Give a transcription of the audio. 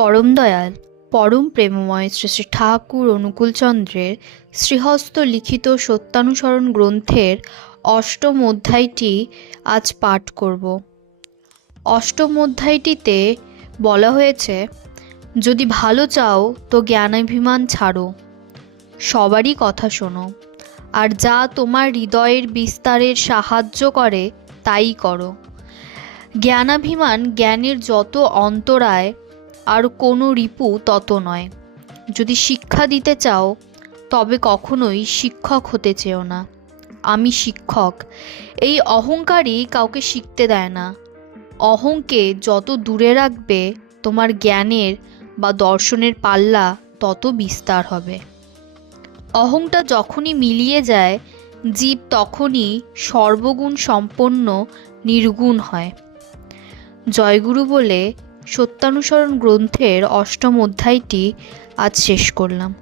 পরম দয়াল পরম প্রেমময় শ্রী শ্রী ঠাকুর অনুকূলচন্দ্রের শ্রীহস্ত লিখিত সত্যানুসরণ গ্রন্থের অষ্টম অধ্যায়টি আজ পাঠ করব। অষ্টম অধ্যায়টিতে বলা হয়েছে, যদি ভালো চাও তো জ্ঞানাভিমান ছাড়ো, সবারই কথা শোনো, আর যা তোমার হৃদয়ের বিস্তারের সাহায্য করে তাই করো। জ্ঞানাভিমান জ্ঞানের যত অন্তরায়, আর কোনো রিপু তত নয়। যদি শিক্ষা দিতে চাও তবে কখনোই শিক্ষক হতে চেও না। আমি শিক্ষক, এই অহংকারই কাউকে শিখতে দেয় না। অহংকে যত দূরে রাখবে তোমার জ্ঞানের বা দর্শনের পাল্লা তত বিস্তার হবে। অহংটা যখনই মিলিয়ে যায়, জীব তখনই সর্বগুণ সম্পন্ন নির্গুণ হয়। জয়গুরু বলে সত্যানুসরণ গ্রন্থের অষ্টম অধ্যায়টি আজ শেষ করলাম।